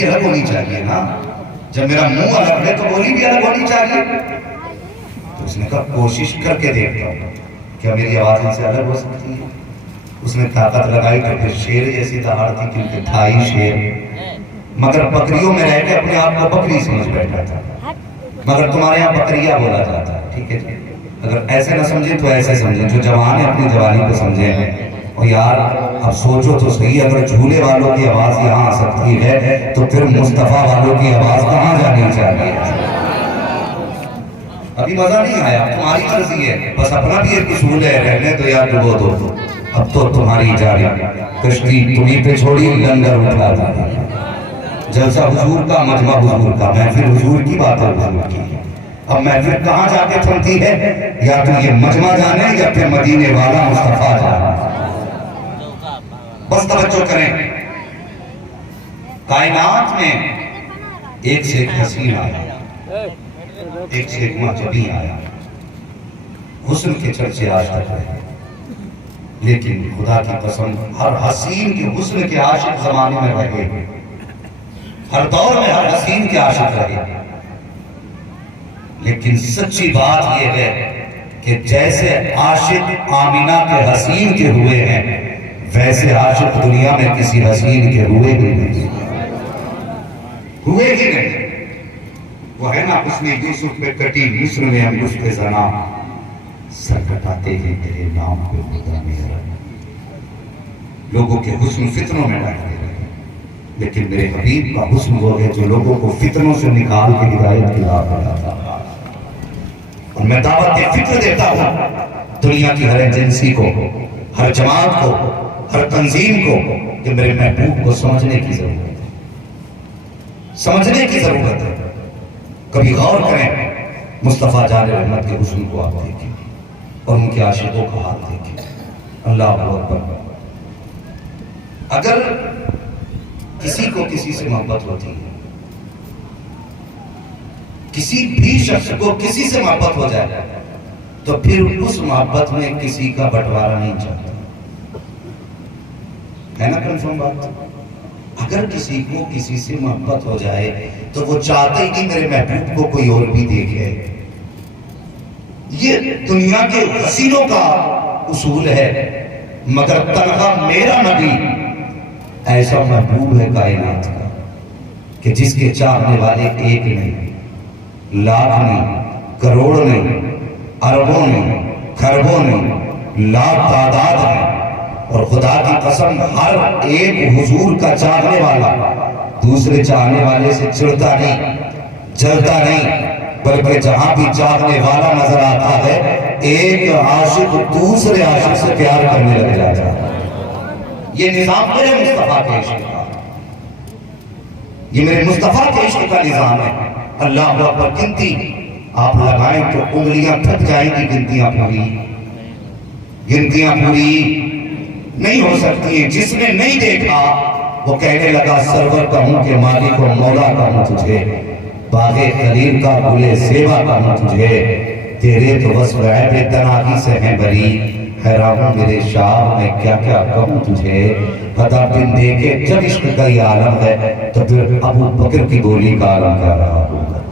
الگ ہونی چاہیے نا. جب میرا منہ الگ ہے تو بولی بھی الگ ہونی چاہیے. تو اس نے کہا کوشش کر کے دیکھتا ہوں کیا میری آواز ان سے الگ ہو سکتی ہے. اس نے طاقت لگائی تو پھر شیر جیسی دہاڑ تھی کیونکہ تھا ہی شیر. مگر بکریوں میں رہ کے اپنے آپ کو بکری سمجھ بیٹھا تھا. مگر تمہارے یہاں بکریا بولا جاتا ہے. ٹھیک ہے جی, اگر ایسے نہ سمجھیں تو ایسے سمجھیں. جو جوان ہے اپنی جوانی کو سمجھیں. اور یار اب سوچو تو صحیح, اگر جھولے والوں کی آواز یہاں آ سکتی ہے تو پھر مصطفیٰ والوں کی آواز کہاں جانی چاہیے. ابھی مزہ نہیں آیا, تمہاری مرضی ہے, بس اپنا بھی ایک اصول ہے, رہنے تو یار ڈبو دو. اب تو تمہاری جاری کشتی تمہیں پہ چھوڑی, لنگر اٹھا دی. جلسہ حضور کا, مجمع حضور کا, محفل حضور کی, بات ہے حضور کی. اب محفل کہاں جا کے تھمتی ہے, یا تو یہ مجمع جانے یا پھر مدینے والا مصطفیٰ جانے. بس توجہ کریں, کائنات میں ایک سے ایک حسین آیا, ایک سے ایک معجبی آیا. حسن کے چرچے آج تک رہے, لیکن خدا کی قسم ہر حسین کے حسن کے عاشق زمانے میں رہے, ہر دور میں ہر حسین کے عاشق رہے. لیکن سچی بات یہ ہے کہ جیسے عاشق آمینہ کے حسین کے ہوئے ہیں, ویسے عاشق دنیا میں کسی حسین کے ہوئے بھی نہیں. ہوئے ہی نہیں. وہ ہے نا حسن یوسف پہ کٹی مصر میں انگشت زنا, سر کٹاتے ہیں تیرے نام پہ خدا میرا. لوگوں کے حسن فتنوں میں ڈالتے رہے, لیکن میرے حبیب کا حسن وہ ہے جو لوگوں کو فتنوں سے نکال کے ہدایت کی راہ پر لاتا. اور میں دعوت فکر دیتا ہوں دنیا کی ہر ایجنسی کو, ہر جماعت کو, ہر تنظیم کو, کہ میرے محبوب کو سمجھنے کی ضرورت ہے, سمجھنے کی ضرورت ہے. کبھی غور کریں, مصطفیٰ جان رحمت کے حسن کو آپ دیکھیں اور ان کے عاشقوں کا حال دیکھیں. اللہ اکبر. اگر کسی کو کسی سے محبت ہوتی ہے, کسی بھی شخص کو کسی سے محبت ہو جائے, تو پھر اس محبت میں کسی کا بٹوارا نہیں چاہتا ہے نا. کنفرم بات. اگر کسی کو کسی سے محبت ہو جائے تو وہ چاہتے ہی نہیں میرے محبوب کو کوئی اور بھی دیکھے. یہ دنیا کے حسینوں کا اصول ہے, مگر تنہا میرا نبی ایسا محبوب ہے کائنات کا کہ جس کے چاہنے والے ایک نہیں, لاکھ نہیں, کروڑ نہیں, اربوں نہیں, خربوں نہیں, لاکھ تعداد ہیں. اور خدا کی قسم ہر ایک حضور کا چاہنے والا دوسرے چاہنے والے سے چڑھتا نہیں, جلتا نہیں, بلکہ جہاں بھی چاہنے والا نظر آتا ہے ایک عاشق دوسرے عاشق سے پیار کرنے لگ جاتا ہے. یہ نظام میرے مصطفیٰ کے عشق کا, یہ میرے مصطفیٰ کے عشق کا نظام ہے. اللہ اکبر. گنتی آپ لگائیں تو انگلیاں تھک جائیں گی, گنتیاں پوری, گنتیاں پوری نہیں ہو سکتی ہیں. جس نے نہیں دیکھا وہ کہنے لگا سرور کہوں کہ مالک و مولا کہوں تجھے, باغ خلیل کا گل زیبا کہوں تجھے, تیرے تو وصف عیب تناہی سے ہیں بری, حیران ہوں میرے شاہ میں کیا کیا کہوں تجھے. پتہ بن دے کے جب عشق کا یہ عالم ہے تو پھر ابو بکر کی گولی کا عالم کیا رہا ہوگا,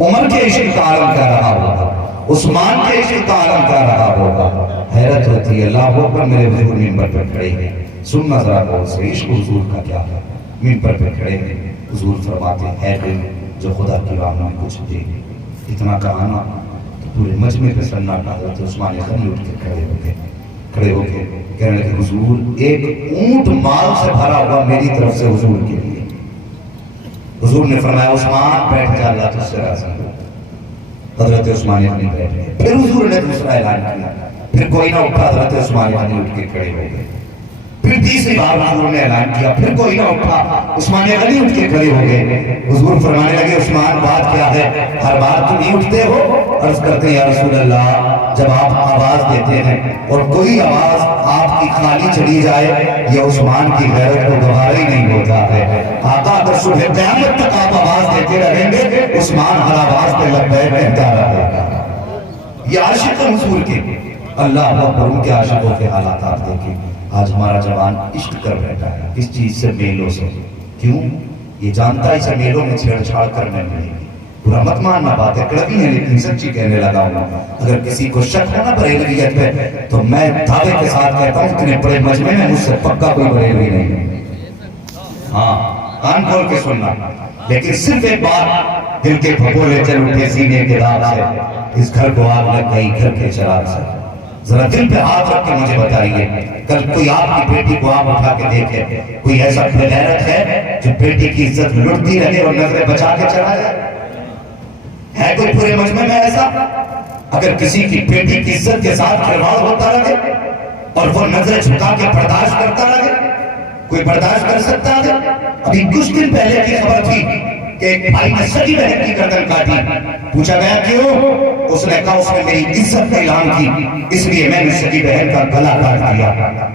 عمر کے عشق کا عالم کیا رہا ہوگا, عثمان کے عشق کا عالم کیا رہا ہوگا. حیرت ہوتی ہے. اللہ اکبر. میرے حضور منبر پر کھڑے ہیں, سننا ذرا غور سے عشق حضور کا کیا ہے. منبر پر کھڑے ہیں, حضور فرماتے ہیں دل جو خدا کی راہ میں کچھ دے. اتنا کہانا تو پورے مجمع پہ سناٹا. حضرت عثمان غنی اٹھ کے کھڑے ہو کے کہنے لگے حضور ایک اونٹ مال سے بھرا ہوا میری طرف سے حضور کے لیے. حضور نے فرمایا عثمان بیٹھ جا, اللہ تجھ سے راضی ہو. حضرت عثمان غنی بیٹھ گئے. پھر حضور نے دوسرا اعلان کیا, پھر کوئی نہ اٹھا. حضرت عثمان غنی اٹھ کے کھڑے ہو گئے. پھر تیسری بار حضور نے اعلان کیا, پھر کوئی نہ اٹھا. عثمان غنی اٹھ کے کھڑے ہو گئے. حضور فرمانے لگے عثمان بات کیا ہے, ہر بار تم نہیں اٹھتے ہو. عرض کرتے ہیں یا رسول اللہ جب آپ آواز دیتے ہیں اور کوئی آواز آپ کی خالی چلی جائے یہ عثمان کی غیرت کو گوارا ہی نہیں ہوتا ہے. آقا اگر صبح قیامت تک آپ آواز دیتے رہیں گے عثمان ہر آواز پہ لبیک کہتا رہے گا. یہ عاشق حضور کے. اللہ اکبر. ان کے عاشقوں کے حالات آپ دیکھیں. آج ہمارا جوان عشق کر بیٹھا ہے کس چیز سے؟ میلوں سے. کیوں؟ یہ جانتا اسے میلوں میں چھیڑ چھاڑ کرنے نہیں، برا مت ماننا، باتیں کڑوی ہیں لیکن سچی کہنے لگا ہوں۔ اگر کسی کو شک ہونا بریلویت پہ تو میں دعوے کے ساتھ کہتا ہوں اتنے بڑے مجمع میں مجھ سے پکا کوئی بریلوی نہیں۔ ہاں کان کھول کے سننا، لیکن صرف ایک بات، دل کے پھپولے چل اٹھے سینے کے داغ سے، اس گھر کو آگ لگ گئی گھر کے چراغ سے۔ ذرا دل پہ ہاتھ رکھ کے مجھے بتائیے، کل کوئی آپ کی بیٹی کو آپ اٹھا کے دیکھے، کوئی ایسا بے غیرت ہے جو بیٹی کی عزت لٹتی رہے اور نظریں بچا کے چلا جائے؟ ہے کوئی پورے مجمع میں ایسا؟ اگر کسی کی بیٹی کی عزت کے ساتھ کھلواڑ ہوتا رہے اور وہ نظریں جھکا کے برداشت کرتا رہے، کوئی برداشت کر سکتا ہے؟ ابھی کچھ دن پہلے کی خبر تھی کہ ایک بھائی نے سگی بہن کی گردن کاٹی، پوچھا گیا کیوں؟ اس نے کہا اس نے میری عزت کا اعلان کی، اس لیے میں نے سگی بہن کا گلا کاٹ دیا۔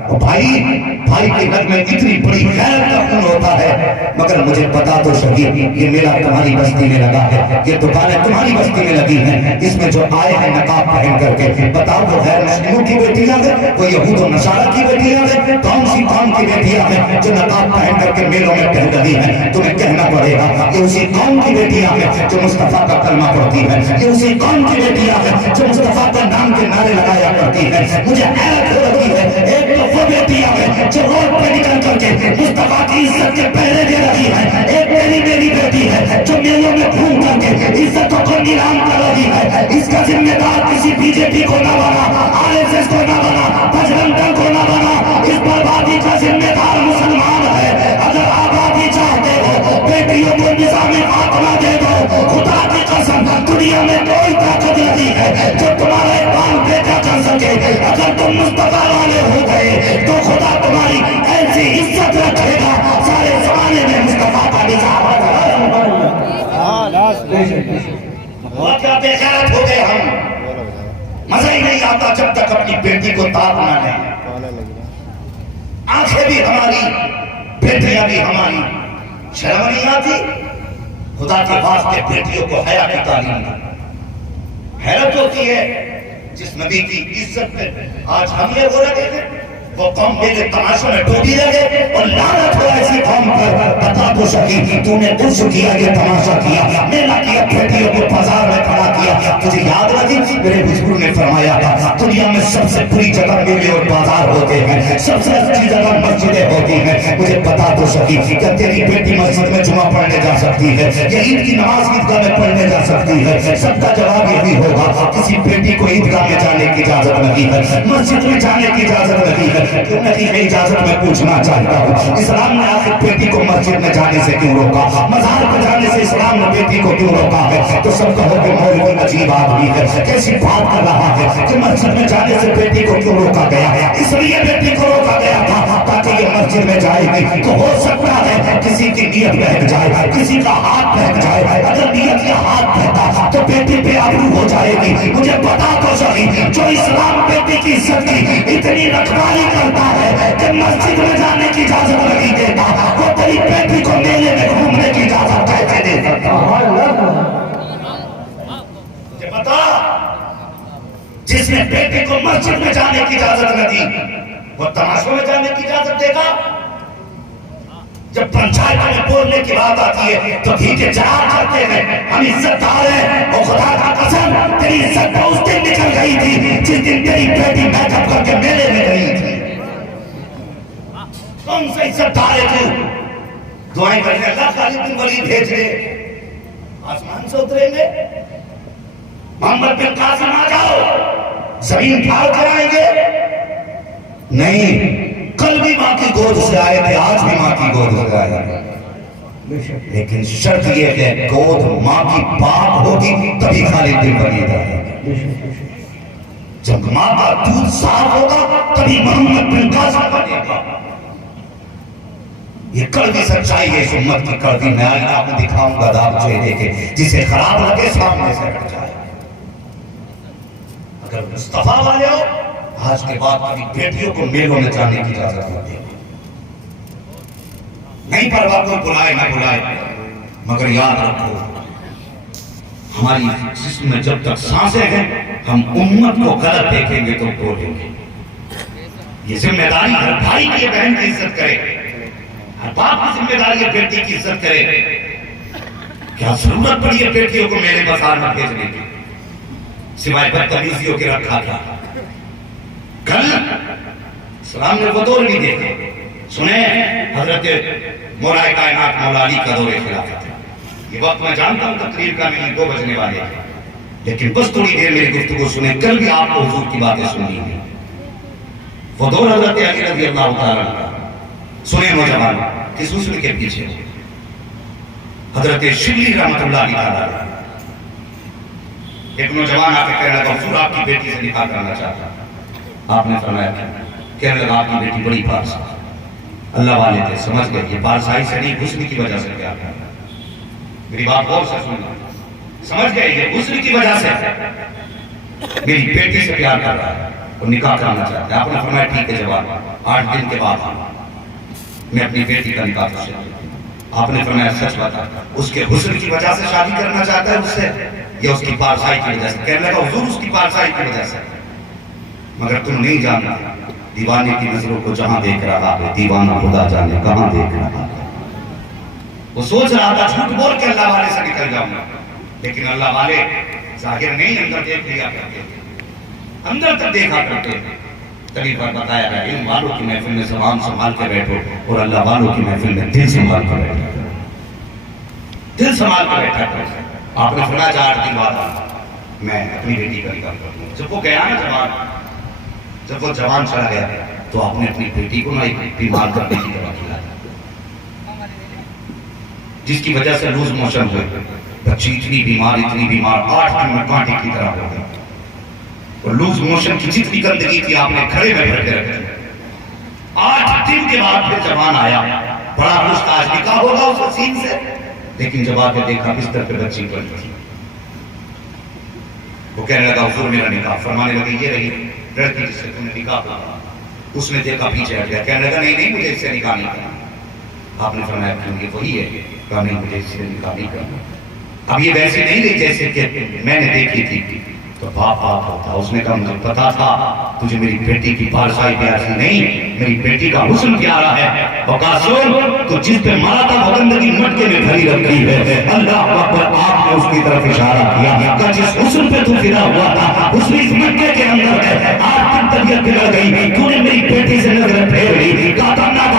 اور بھائی کے رگ میں اتنی بڑی غیرت کا خون ہوتا ہے، مگر مجھے بتا تو صحیح، یہ میلہ تمہاری بستی میں لگا ہے، یہ دکانیں تمہاری بستی میں لگی ہیں، اس میں جو آئے ہیں نقاب پہن کر کے، بتاؤ وہ غیر مسلموں کی بیٹیاں ہیں، وہ یہود و نصارہ کی بیٹیاں ہیں، کون سی قوم کی بیٹیاں ہیں جو نقاب پہن کر کے میلوں میں ٹہل رہی ہیں؟ تمہیں کہنا پڑے گا یہ اسی قوم کی بیٹیاں ہیں جو مصطفیٰ کا کلمہ پڑھتی ہے، یہ اسی قوم کی بیٹیاں ہیں جو مصطفیٰ کا نام کے نعرے لگایا کرتی ہے۔ مجھے حیرت ہو رہی ہے، ایک تو وہ بیٹیاں ہیں جو روڈ پہ نکل کر کے مصطفیٰ کی عزت کے پہرے دے رہی ہے، ایک میری بیٹی ہے جو میلوں میں گھوم کر کے عزتوں کو نیلام کر رہی ہے۔ اس کا ذمہ دار کسی بی جے پی کو نہ بنا، RSS کو نہ بنا، بجرنگ دل کو نہ بنا، اس بربادی کا ذمہ دار مسلمان ہے۔ اگر آبادی چاہتے ہو، بیٹیوں کو نظام فاطمہ دے دو، خدا کی قسم دنیا میں کوئی طاقت نہیں ہے جو تمہارا ایمان بیٹا کر سکے۔ اگر تم مصطفیٰ والے ہو گئے تو خدا تمہاری ایسی عزت رکھے گا، سارے زمانے میں مصطفیٰ کا نظام ہوا۔ کیا بے غیرت ہو گئے ہم، مزہ ہی نہیں آتا جب تک اپنی بیٹی کو تاب نہ لیں۔ آنکھیں بھی ہماری، بیٹیاں بھی ہماری، شرم نہیں آتی؟ خدا کے واسطے بیٹیوں کو حیا کی تعلیم دی۔ حیرت ہوتی ہے جس نبی کی عزت پہ آج ہم یہ ہو رہے ہیں، وہ قوم میرے تماشوں میں ڈوبی رہے اور لعنت ہو ایسی قوم پر۔ بتا تو سکی تو نے عرض کیا، یہ تماشا کیا، میلہ کیا، بیٹیوں کو بازار میں کھڑا کیا۔ تجھے یاد لگی میرے بزرگ نے فرمایا تھا دنیا میں سب سے بری جگہ میلے اور بازار ہوتے ہیں، سب سے اچھی جگہ مسجدیں ہوتی ہیں۔ مجھے بتا تو سکی کہ تیری بیٹی مسجد میں جمعہ پڑھنے جا سکتی ہے، یا عید کی نماز عیدگاہ میں پڑھنے جا سکتی ہے؟ سب کا جواب یہی ہوگا کسی بیٹی کو عیدگاہ میں جانے کی اجازت نہیں ہے، مسجد میں جانے کی اجازت نہیں ہے۔ کیوں نہیں ہے اجازت؟ میں پوچھنا چاہتا ہوں اسلام نے آخر بیٹی کو مسجد میں جانے سے کیوں روکا؟ مزار پہ جانے سے اسلام نے بیٹی کو کیوں روکا ہے؟ تو سب کہو کہ مولوی عجیب آدمی ہے، کیسی بات کر رہا ہے کہ مسجد میں جانے سے بیٹی کو کیوں روکا گیا؟ اس لیے بیٹی کو روکا گیا تھا تاکہ یہ مسجد میں جائے گی تو ہو سکتا ہے کسی کی نیت بہک جائے، کسی کا ہاتھ بہک جائے۔ اگر نیت یا ہاتھ بہتا تو بیٹی پہ آبرو ہو جائے گی۔ مجھے بتا تو صحیح جو اسلام بیٹی کی عزت کی اتنی رکھوالی کرتا ہے کہ مسجد میں جانے کی اجازت نہیں دیتا، وہ تیری بیٹی کو میلے میں گھومنے کی اجازت کیسے دے سکتا؟ مجھے بتا، جس نے بیٹی کو مسجد میں جانے کی اجازت نہ دی وہ تماشوں میں جانے کی اجازت دے گا؟ جب پنچایت میں بولنے کی بات آتی ہے تو ٹھیک ہے جہاں کرتے ہیں، ہم عزت دار ہیں، اور خدا کا قسم تیری عزت تو اس دن نکل گئی تھی جس دن تیری بیٹی میک اپ کر کے میلے میں گئی تھی۔ کون سا عزت دار ہے تو؟ دعائیں کرنے اللہ خالد بن ولید بھیج دے، آسمان سے اتریں گے، محمد بن قاسم آ جاؤ، زمین پھاڑ کر آئیں گے؟ نہیں، کل بھی ماں کی گود سے آئے تھے، آج بھی ماں کی گود سے آئے ہیں، لیکن شرط یہ ہے گود ماں کی پاک ہوگی تبھی خالد بن ولید آئے گا۔ جب ماں کا دودھ صاف ہوگا تبھی محمد بن قاسم بنے گا۔ یہ کڑوی سچائی ہے اس امت کی کڑوی، میں آئینہ آپ کو دکھاؤں گا داب چہرے کے، جسے خراب لگے سامنے سے ہٹ جائے۔ اگر مصطفیٰ والے ہو آج کے بعد کبھی بیٹیوں کو میلوں میں جانے کی اجازت نہ دیں، نہیں پرواہ کوئی بلائے نہ بلائے، مگر یاد رکھو ہماری جسم میں جب تک سانسیں ہیں ہم امت کو غلط دیکھیں گے تو بولیں گے۔ یہ ذمہ داری ہر بھائی کی بہن کی عزت کرے، ہر باپ کی ذمہ داری ہے بیٹی کی عزت کرے. کیا ضرورت پڑی ہے بیٹیوں کو میرے بازار میں بھیجنے کی سوائے بدتمیزیوں کے رکھا تھا. کل اسلام نے وہ دور بھی دیکھا. سنیں حضرت مولا کائنات مولا علی کا دور خلافت ہے. یہ وقت میں جانتا ہوں تقریر کا نہیں 2 بجنے والے ہیں، لیکن بس تھوڑی دیر میری گفتگو سنیں. کل بھی آپ کو حضور کی باتیں سننی ہیں. وہ دور حضرت علی رضی اللہ تعالیٰ عنہ. سنیں نوجوان کس اصول کے پیچھے حضرت شبلی رحمت اللہ تعالیٰ. ایک نوجوان آ کے کہنے لگا حضور آپ کی بیٹی سے نکاح کرنا چاہتا. آپ نے فرمایا کہنے لگا آپ کی بیٹی بڑی پارسا. اللہ والے تھے سمجھ گئے یہ پارسائی سے نہیں حسن کی وجہ سے پیار کرنا. میری بات غور سے سننا. سمجھ گئے یہ حسن کی وجہ سے میری بیٹی سے پیار کر رہا ہے اور نکاح کرنا چاہتا ہے. آپ نے فرمایا ٹھیک ہے جواب 8 دن کے بعد میں اپنی بیٹی کا نکاح کر سکتا ہوں. آپ نے فرمایا سچ بتا اس کے حسن کی وجہ سے شادی کرنا چاہتا ہے اس سے یا اس کی پارسائی کی وجہ سے؟ کہنے لگا حضور اس کی پارسائی کی وجہ سے. مگر تم نہیں جاننا دیوانے کی نظروں کو جہاں دیکھ رہا ہے دیوانہ خدا جانے کہاں دیکھ رہا ہے. وہ سوچ رہا تھا جھوٹ بول کے اللہ والے سے نکل جاؤں گا، لیکن اللہ والے ظاہر نہیں اندر دیکھ لیا کرتے تھے، اندر تک دیکھا کرتے تھے. تبھی پر بتایا گیا علم والوں کی محفل میں زبان سنبھال کے بیٹھو اور اللہ والوں کی محفل میں دل سنبھال کے بیٹھو. دل سنبھال کے بیٹھا کرو. آپ نے فرمایا 4 دن بعد میں اپنی بیٹی کا نکاح کروں. جب وہ گیا نا جب وہ جوان چلا گیا تو آپ نے اپنی بیٹی کو نہ ایک بیمار کرنے کی دوا کھلایا جس کی وجہ سے لوز موشن ہوئے. بچی اتنی بیمار 8 دن میں کانٹے کی طرح ہو گئی. اور لوز موشن کی جتنی گندگی تھی آپ نے کھڑے میں بھر کے رکھی. 8 دن کے بعد پھر جوان آیا. بڑا خوش تھا آج نکاح ہوگا اس حسین سے، لیکن جب آ کے دیکھا بستر پہ بچی پڑی تھی. وہ کہنے لگا حضور میرا نکاح. فرمانے لگے یہ رہی لڑکی جس سے تم نے نکاح کرا. اس نے دیکھا پیچھے ہٹ گیا. کہنے لگا نہیں مجھے اس سے نکاح نہیں کرنا. آپ نے فرمایا کیوں؟ یہ وہی ہے. کہا نہیں مجھے اس سے نکاح نہیں کرنا. اب یہ ویسی نہیں رہی جیسے کہ میں نے دیکھی تھی. تو باپ ہوتا. اس نے کہا مجھے پتا تھا تجھے میری بیٹی کی پارسائی پیاری نہیں میری بیٹی کا حسن پیارا ہے. اور کہا سن تو جس پہ مارا تھا وہ گندگی مٹکے میں بھری رکھی ہے. اللہ اکبر. آپ نے اس کی طرف اشارہ کیا کہ جس حسن پہ تو فدا ہوا تھا اس میں اس مٹکے کے اندر ہے. آج تک طبیعت بگڑ گئی تو نے میری بیٹی سے نظر پھیر لی. کہا تھا نہ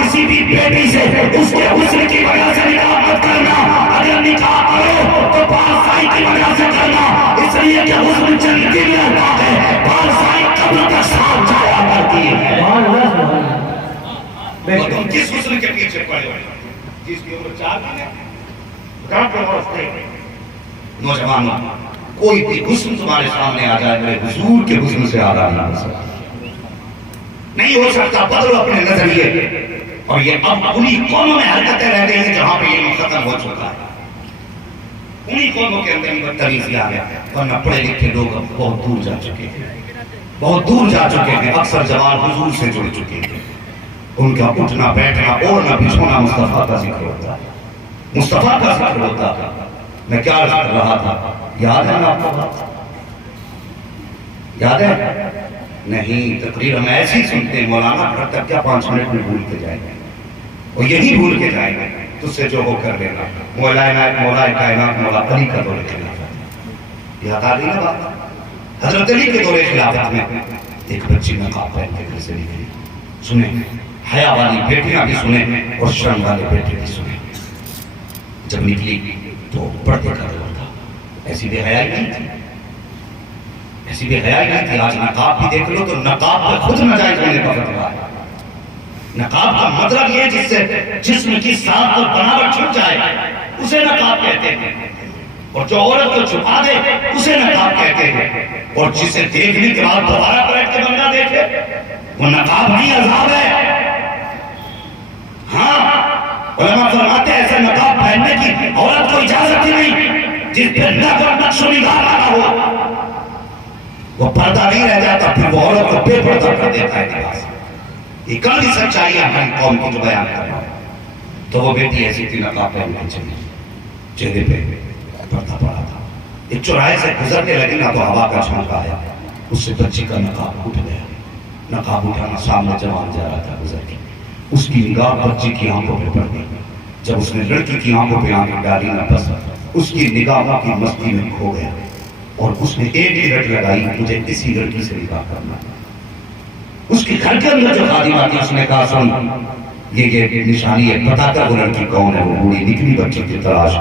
کسی بھی بیٹی سے اس کے حسن کی وجہ سے نکاح مت کرنا. اگر نکاح کرو تو پارسائی کی وجہ سے کرنا. اس لیے کہ حسن جنتی میں رہتا ہے پارسائی قبر کا ساتھ جایا کرتی ہے. اور تم کس حسن کے پیچھے پڑے ہوئے جس کی عمر 4 دن ہے؟ نوجوانوں کوئی بھی حسن تمہارے سامنے آ جائے میرے حضور کے حسن سے آدھا نہیں ہو سکتا. نہیں ہو سکتا. بدلو اپنے نظریے. اور یہ اب انہی قوموں میں حرکتیں رہ گئی ہیں جہاں پہ یہ ختم ہو چکا ہے. انہی قوموں کے اندر بدتمیزی آ گیا. ورنہ پڑھے لکھے لوگ اب بہت دور جا چکے ہیں. بہت دور جا چکے ہیں. اکثر جوان حضور سے جڑ چکے ہیں. ان کا اٹھنا بیٹھنا اوڑھنا بچھونا مصطفیٰ کا ذکر ہوتا ہے. مصطفیٰ کا ذکر ہوتا ہے. میں کیا عرض کر رہا تھا یاد ہے نا آپ کو بات؟ یاد ہے؟ نہیں. تقریر ہم ایسی سنتے ہیں مولانا گھر تک کیا 5 منٹ میں بھول کے جائیں گے اور یہی بھول کے جائیں گے. تجھ سے جو ہو کر لینا. مولا کائنات مولا علی کا دور خلافت یاد آ گئی نا بات؟ حضرت علی کے دور خلافت میں ایک بچی نقاب پہن کے گھر سے نکلی. سنیں حیا والی بیٹیاں بھی سنیں اور شرم والے بیٹے بھی سنیں. جب نکلی تو پردے کا دور تھا. ایسی بے حیائی نہیں تھی. ایسی بے حیائی نہیں تھی. آج نقاب بھی دیکھ لو تو نقاب پر خود ناجائز ہونے کا فتویٰ ہے. نقاب کا مطلب یہ جس سے جسم کی ساخت اور بناوٹ چھپ جائے اسے نقاب کہتے ہیں. اور جو عورت کو چھپا دے اسے نقاب کہتے ہیں. اور جسے دیکھنے کے بعد دوبارہ پلٹ کے بندہ دیکھے وہ نقاب نہیں عذاب ہے. ہاں علماء فرماتے ہیں ایسے نقاب پہننے کی عورت کو اجازت ہی نہیں جس پہ نقب اور نقش و نگار لگا ہو. وہ پردہ نہیں رہ جاتا پھر وہ عورت کو بے پردہ کر دیتا ہے لباس. یہ کل بھی سچائی ہے ہماری قوم کی جو بیان کر رہا ہے. تو وہ بیٹی ایسی تھی نقاب پہن کے چلی. چہرے پہ پردہ پڑا تھا. ایک چوراہے سے گزرنے لگی نا تو ہوا کا جھونکا آیا. اس سے بچی کا نقاب اٹھ گیا. نقاب اٹھانا سامنے جوان جا رہا تھا گزر کے. اس کی نگاہ بچی کی آنکھوں پہ پڑ گئی. جب اس نے لڑکی کی آنکھوں پہ آنکھ ڈالی نہ بس اس کی نگاہوں کی مستی میں کھو گیا اور اس نے ایک ہی رٹ لگائی مجھے اسی لڑکی سے نکاح کرنا. اس کی گھر کے اندر جو خادمہ تھی اس نے کہا سن یہ نشانی ہے پتا کر وہ لڑکی کون ہے. وہ بوڑھی نکلی بچی کی تلاش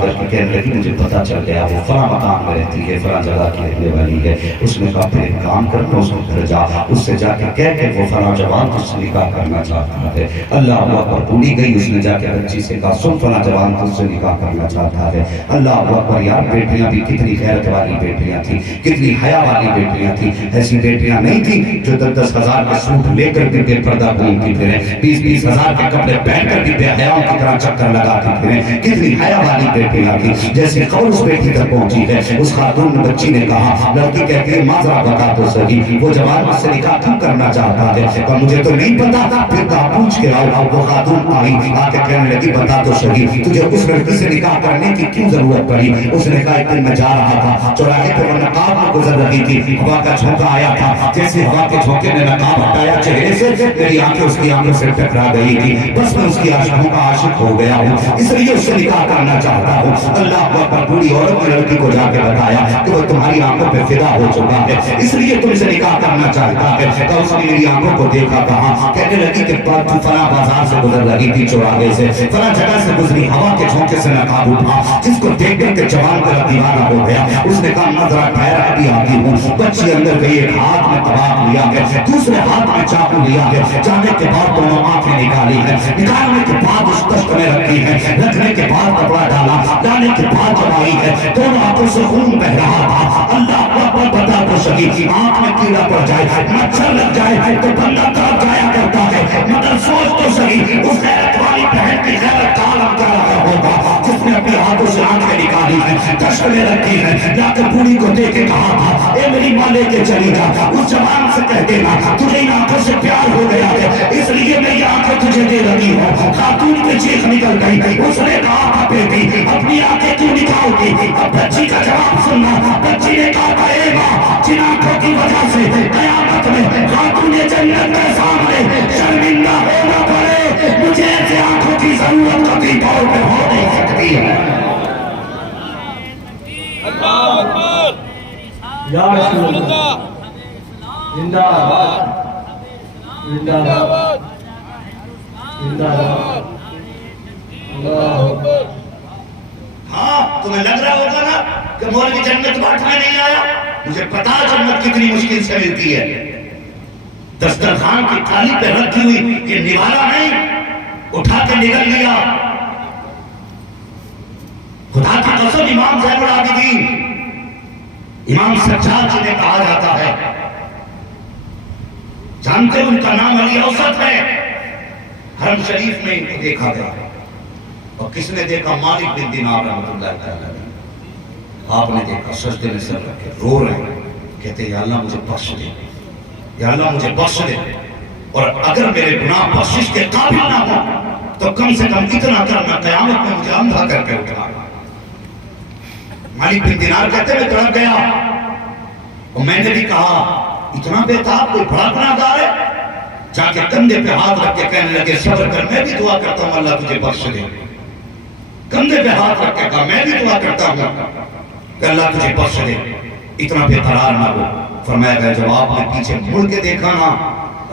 کر کے کہنے لگی مجھے پتا چل گیا وہ فلاں مکان میں رہتی ہے فلاں جگہ کی رہنے والی ہے. اس نے کہا پھر ایک کام کرنا اس کو گھر جا اس سے جا کے کہہ کہ وہ فلاں جوان تجھ سے نکاح کرنا چاہتا ہے. اللہ اکبر. بوڑھی گئی اس نے جا کے بچی سے کہا سن فلاں جوان تجھ سے نکاح کرنا چاہتا ہے. اللہ اکبر. یار بیٹیاں بھی کتنی غیرت والی بیٹیاں تھیں کتنی حیا والی بیٹیاں تھیں. ایسی بیٹیاں نہیں تھیں جو 10,000 کے سوٹ لے کر کے بے پردہ گھومتی پھریں 20,000 کے کپڑے پہن کر بھی بے حیاؤں کی طرح چکر لگاتی پھریں. کتنی حیا والی بیٹیاں تھیں. جیسے قول اس بیٹی تک پہنچی ہے اس خاتون بچی نے کہا لڑکی کہتی ہے ماں ذرا بتا تو صحیح وہ جوان مجھ سے نکاح کیوں کرنا چاہتا ہے اور مجھے تو نہیں پتا. پھر کہا پوچھ کے آؤ. وہ خاتون آئی آ کے کہنے لگی بتا تو صحیح تجھے اس لڑکی سے نکاح کرنے کی کیوں ضرورت پڑی. اس نے کہا ایک دن میں جا رہا تھا چوراہے پہ وہ نقاب میں گزر رہی تھی ہوا کا جھونکا آیا تھا. جیسے ہوا کے جھونکے نے نقاب ہٹایا چہرے سے میری آنکھیں اس کی آنکھوں سے ٹکرا گئی تھی. بس میں اس کی عاشقوں کا عاشق ہو گیا ہوں اس لیے اس سے نکاح کرنا چاہتا ہوں. اللہ اکبر. بوڑھی عورت نے لڑکی کو جا کے بتایا کہ وہ تمہاری آنکھوں پہ فدا ہو چکا ہے اس لیے تم سے نکاح کرنا چاہتا ہے. تو اس نے میری آنکھوں کو دیکھا کہا کہنے لگی کہ تو فلاں بازار سے گزر رہی تھی چوراہے سے فلاں جگہ سے گزری ہوا کے جھونکے سے نقاب اٹھا جس کو دیکھ کر کے جوان تیرا دیوانہ ہو گیا. اس نے کہا نظرہ ٹھہرا ابھی آتی ہوں. بچی اندر گئی ایک ہاتھ میں طباق لیا ہے دوسرے ہاتھ میں چاقو لیا ہے. جانے کے بعد دونوں آنکھیں نکالی ہے. نکالنے کے بعد اس دشت میں رکھی ہے. رکھنے کے بعد کپڑا ڈالا ڈالنے کے بعد جمائی ہے. دونوں آنکھوں سے خون بہ رہا تھا. اللہ اکبر. بتا تو صحیح آنکھ میں کیڑا پڑ جائے مچھر لگ جائے تو بندہ تڑپ جایا کرتا ہے مگر سوچ تو صحیح اس غیرت والی بہن کی غیرت کا عالم کیا رہا ہوگا جس نے اپنے ہاتھوں سے آنکھیں نکالی ہے دشت میں رکھی ہے. جا کے بوڑھی کو دے کے کہا تھا اے میری ماں لے کے چلی جا اس جوان سے کہہ دینا تجھے ان آنکھوں سے پیار ہو گیا ہے اس لیے میں یہ آنکھیں تجھے دے رہی ہوں. خاتون کی چیخ نکل گئی. اس نے کہا تھا بیٹی اپنی آنکھیں کیوں نکال دی. اب بچی کا جواب سننا. بچی نے کہا تھا اے ماں جن آنکھوں کی وجہ سے قیامت میں خاتون جنت کے سامنے شرمندہ ہونا پڑے مجھے ایسے آنکھوں کی ضرورت کبھی طور پہ ہو نہیں سکتی ہے. اللہ اکبر. یا رسول اللہ زندہ باد زندہ باد زندہ باد. اللہ اکبر. ہاں تمہیں لگ رہا ہوگا نا کہ مولوی جنت بانٹنے نہیں آیا. مجھے پتا جنت کتنی مشکل سے ملتی ہے. دسترخوان کی تھالی پہ رکھی ہوئی یہ نوالا نہیں اٹھا کے نگل لیا. خدا کی قسم امام زین العابدین امام سجاد جنہیں کہا جاتا ہے جانتے ان کا نام علی اوسط ہے. حرم شریف میں ان کو دیکھا گیا اور کس نے دیکھا مالک بن دینار رحمۃ اللہ تعالی. آپ نے دیکھا سجدے میں سر رکھ کے رو رہے ہیں کہتے یا اللہ مجھے بخش دے یا اللہ مجھے بخش دے اور اگر میرے گناہ بخشش کے قابل نہ ہو تو کم سے کم اتنا کرنا قیامت میں مجھے اندھا کر کے اٹھا. مالک بن دینار کہتے میں تڑپ گیا اور میں نے بھی کہا اتنا بےتاب کوئی بڑا گناہگار ہے. جا کے کندھے پہ ہاتھ رکھ کے کہنے لگے صبر کر میں بھی دعا کرتا ہوں اللہ تجھے بخش دے. کندھے پہ ہاتھ رکھ کے کہا میں بھی دعا کرتا ہوں کہ اللہ تجھے بخش دے. اتنا بے قرار نہ ہو. فرمایا گیا جب آپ نے پیچھے مڑ کے دیکھا نا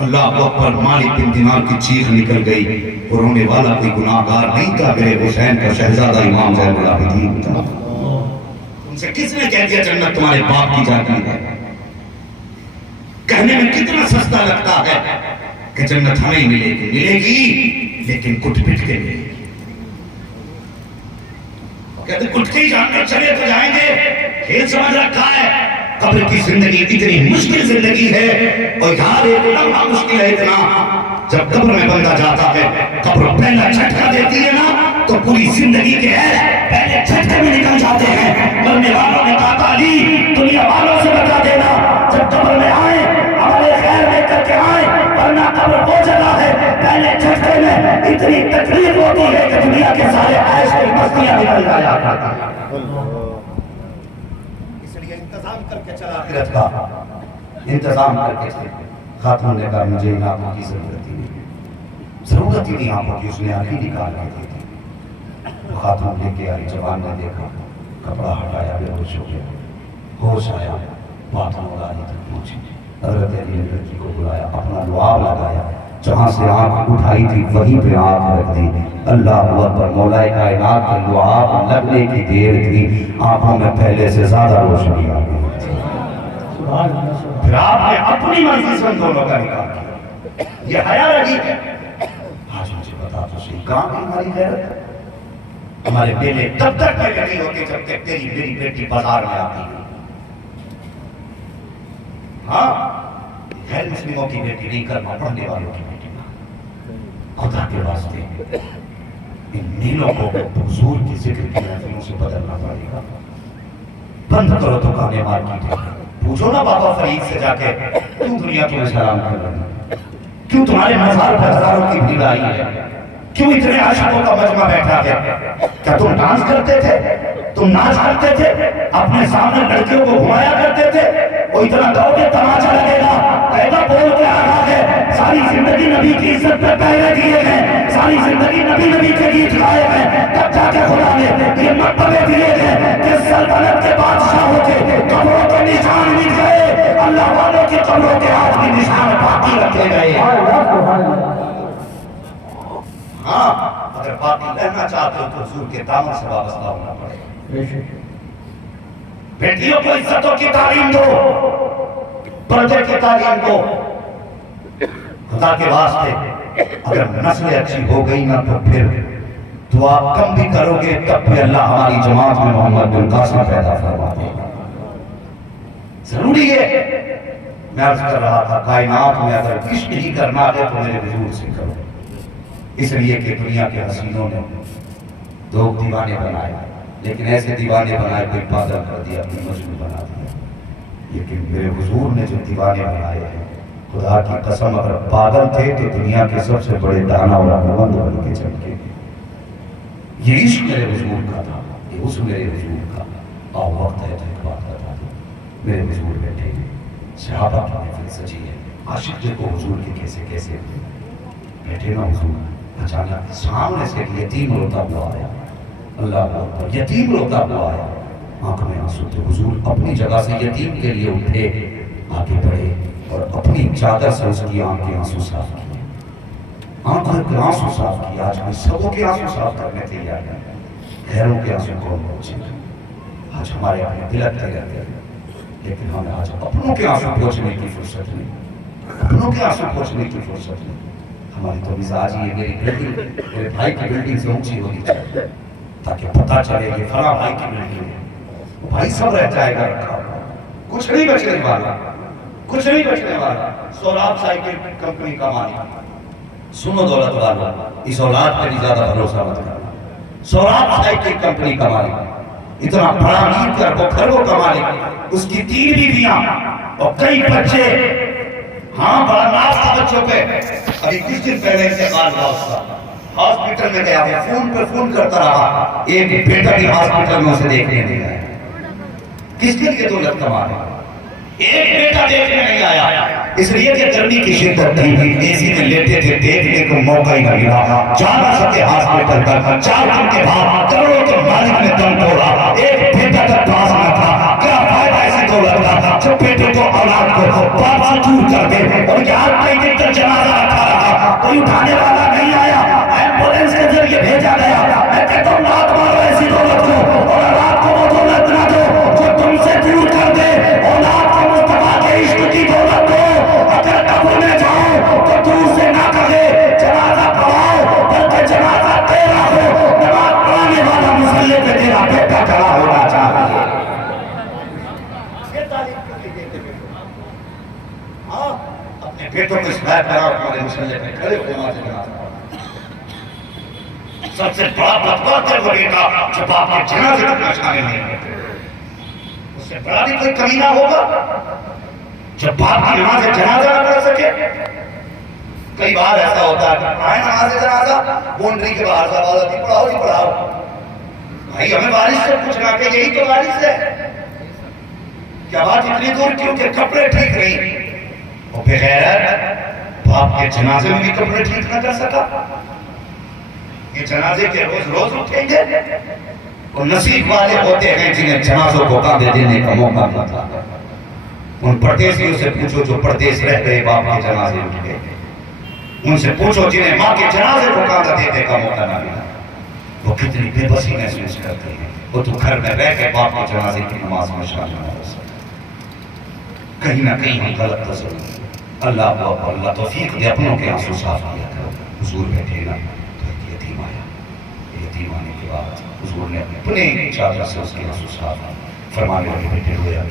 اللہ اکبر مالک بن دینار کی چیخ نکل گئی. اور رونے والا کوئی گناہگار نہیں تھا میرے حسین کا شہزادہ امام زین العابدین تھا. ان سے کس نے کہہ دیا جنت تمہارے باپ کی جاتی ہے. کہنے میں کتنا سستا لگتا ہے کہ جنت ہمیں ملے گی لیکن کٹ پٹ کے ملے گی. کہتے کٹ کے ہی جاننے چلے تو جائیں گے. کھیل سمجھ رکھا ہے. قبر کی زندگی اتنی مشکل زندگی ہے اور یار ایک لمحہ مشکل ہے اتنا. جب قبر میں بندہ جاتا ہے قبر پہلا جھٹکا دیتی ہے نا تو پوری زندگی کے ہے پہلے جھٹکے میں نکل جاتے ہیں. مرنے والوں نے کہا علی دنیا والوں سے بتا دینا جب قبر میں آئے عمل خیر لے کر کے آئے ورنہ قبر وہ جگہ ہے پہلے جھٹکے میں اتنی تکلیف ہوتی ہے کہ دنیا کے سارے عیش کی مستیاں نکل جایا کرتا ہے. اس لیے انتظام کر کے چلا آخرت کا انتظام کر کے چلے. خاتون نے کہا مجھے ان آنکھوں کی ضرورت ہی نہیں ضرورت ہی نہیں آنکھوں کی، اس نے آنکھیں نکال کے دی تھی. خاتون لے کے آئی، جوان نے دیکھا، کپڑا ہٹایا، بے ہوش ہو گیا. ہوش آیا، بات مولانا تک پہنچی. حضرت علی نے لڑکی کو بلایا، اپنا لعاب لگایا، جہاں سے آنکھ اٹھائی تھی وہیں پہ آنکھ رکھ دی. اللہ اکبر. مولا کائنات کا لعاب لگنے کی دیر تھی، آنکھوں میں پہلے سے زیادہ روشنی آ گئی. پھر آپ نے اپنی مرضی سے ان دونوں کا نکاح کیا. یہ حیا رہی ہے. آج مجھے بتا تو صحیح، کہاں کی ہماری غیرت؟ ہمارے بیلے تب تک پہلے نہیں ہوتے جب تک تیری میری بیٹی بازار میں آتی ہے. ہاں، غیر مسلموں کی بیٹی نہیں کرنا، پڑھنے والوں کی بیٹی نہ. خدا کے واسطے ان نیلوں کو حضور کی ذکر کی محفلوں سے بدلنا پڑے گا. بند کرو دکانیں مارکیٹیں. پوچھو نا بابا فرید سے جا کے، کیوں دنیا تمہیں سلام کر رہی ہے؟ کیوں تمہارے مزار پر ہزاروں کی بھیڑ آئی ہے؟ کیوں اتنے عاشقوں کا مجمع بیٹھا ہے؟ کیا تم ڈانس کرتے تھے؟ تم ناچ کرتے تھے؟ اپنے سامنے لڑکیوں کو گھمایا کرتے تھے؟ وہ اتنا گاؤں کے تماشا لگے گا، قاعدہ بول کے آ رہا ہے. ساری زندگی نبی کی عزت پہ پہرے دیے گئے، ساری زندگی نبی کے گیت گائے گئے. تب جا کے خدا نے یہ مرتبے دیے گئے کہ سلطنت کے بادشاہوں کے قبروں کے نشان مٹ گئے، اللہ والوں کی قبروں کے آج بھی نشان باقی رکھے گئے. ہاں، اگر باقی رہنا چاہتے ہو تو حضور کے دامن سے وابستہ ہونا پڑے گا. بیٹیوں کو عزتوں کی تعلیم دو، پردے کی تعلیم دو. خدا کے واسطے اگر نسل اچھی ہو گئی نا تو پھر دعا کم بھی کرو گے تب بھی اللہ ہماری جماعت میں محمد بن قاسم پیدا فرما دے گا. ضروری ہے. میں عرض کر رہا تھا کائنات میں اگر عشق ہی کرنا ہے تو میرے حضور سے کرو. اس لیے کہ دنیا کے حسینوں نے دو دیوانے بنائے، لیکن ایسے دیوانے بنائے کوئی پاگل کر دیا، کوئی مجنون بنا دیا. لیکن میرے حضور نے جو دیوانے بنائے ہیں، خدا کی قسم اگر پاگل تھے تو دنیا کے سب سے بڑے دانا اور عقلمند بن کے چمکے. یہ عشق میرے حضور کا تھا، یہ اس میرے حضور کا. آؤ وقت ہے تو ایک بات بتا دوں. میرے حضور بیٹھے ہیں، صحابہ کی محفل سجی ہے، عاشق دیکھو حضور کے کیسے کیسے بیٹھے نا. حضور اچانک سامنے سے یتیم روتا ہوا آیا. اللہ اکبر. یتیم روتا ہوا آیا، آنکھ میں آنسو تھے. حضور اپنی جگہ سے یتیم کے لیے اٹھے، آگے بڑھے اور اپنی چادر سے اس کی آنکھ کے آنسو صاف کیے. آنکھوں کے آنسو صاف کیے. آج کوئی سبوں کے آنسو صاف کرنے تیار ہے، غیروں کے آنسو کون پہنچے. آج ہمارے اپنے دلکتے رہتے ہیں، لیکن ہمیں آج اپنوں کے آنسو پہنچنے کی فرصت نہیں. اپنوں کے آنسو پہنچنے کی فرصت نہیں. ہماری تو مزاج یہ میری بلڈنگ میرے بھائی کی بلڈنگ سے اونچی ہونی چاہیے تاکہ پتہ چلے یہ فلاں بھائی کی بلڈنگ ہے. بھائی سب رہ جائے گا رکھا، کچھ نہیں بچنے والا، کچھ نہیں بچنے والا. سوراب سائیکل کمپنی کا مالک. سنو دولت والا، اس اولاد پہ بھی زیادہ بھروسہ مت کرنا. سوراب سائیکل کمپنی کا مالک، اتنا بڑا امیر کر وہ گھروں کا مالک، اس کی 3 بیویاں اور کئی بچے. ہاں، بڑا ناز تھا بچوں پہ. ابھی کچھ دن پہلے انتقال ہوا اس کا. ہاسپٹل میں گیا، وہ فون پہ فون کرتا رہا، ایک بیٹا بھی ہاسپٹل میں اسے دیکھنے نہیں آیا. کس کے لیے دولت کما رہے؟ ایک بیٹا دیکھنے نہیں آیا. اس لیے کہ گرمی کی شدت تھی، اے سی میں لیٹے تھے، دیکھنے کو موقع ہی نہ ملا. جا نہ سکے ہاسپٹل تک. 4 دن کے بعد کروڑوں کے مالک نے دم توڑا. ایک بیٹا تک پاس نہ تھا. کیا فائدہ ایسی دولت کا جب بیٹے کو اولاد کو باپ سے دور کر دے. اور یہاں کئی دن تک جنازہ رکھا رہا، کوئی اٹھانے والا نہیں آیا. ایمبولینس کے ذریعے بھیجا گیا. میں کہتا ہوں رات مارو ایسی دولت کو، اور رات کو وہ دولت نہ دو جو تم سے دور کر دے. اولاد کو مصطفیٰ کے عشق کی دولت دو. اگر قبر میں جاؤ تو دور سے نہ کہے جنازہ پڑھاؤ، بلکہ جنازہ تیرا ہو. نماز پڑھانے والا مصلی پہ تیرا بیٹا کھڑا ہونا چاہیے. اپنے بیٹوں کو اس بات کرا ہمارے مصلی پہ کھڑے ہوئے نماز جنازہ. سب سے بڑا بدبخت ہے وہ بیٹا جو باپ کے جنازے تک پہنچانے نہیں ہوتے. اس سے بڑا بھی کوئی کمی نہ ہوگا جب باپ کی نماز جنازہ نہ پڑھ سکے. کئی بار ایسا ہوتا ہے کہ پڑھائیں نماز جنازہ، بونڈری کے باہر سے آواز آتی پڑھاؤ جی پڑھاؤ. بھائی ہمیں بارش سے پوچھنا کہ یہی تو بارش ہے. کیا بات اتنی دور کیوں کہ کپڑے ٹھیک نہیں. وہ بغیرت باپ کے جنازے میں بھی کپڑے ٹھیک نہ کر سکا؟ یہ جنازے کے روز روز اٹھیں گے؟ وہ نصیب والے ہوتے ہیں جنہیں جنازوں کو کاندھے دینے کا موقع ملتا ہے۔ ان پردیسیوں سے پوچھو جو پردیس رہ گئے باپ کے جنازے اٹھ گئے، ان سے پوچھو جنہیں ماں کے جنازے کو کاندھا دینے کا موقع نہ ملا، وہ کتنی بے بسی محسوس کرتے ہیں۔ وہ تو گھر میں رہ کے باپ کے جنازے کی نماز میں شامل نہ ہو سکتا۔ کہیں نہ کہیں ہم غلط تصور ہیں۔ اللہ کو اللہ توفیق دے اپنوں کے آنسو صاف کیا کرو۔ حضور بیٹھے نا تو ایک یتیم آیا، یتیم آنے کے بعد حضور نے اپنے چادر سے اس کے آنسو صاف فرمانے لگے بیٹے رویا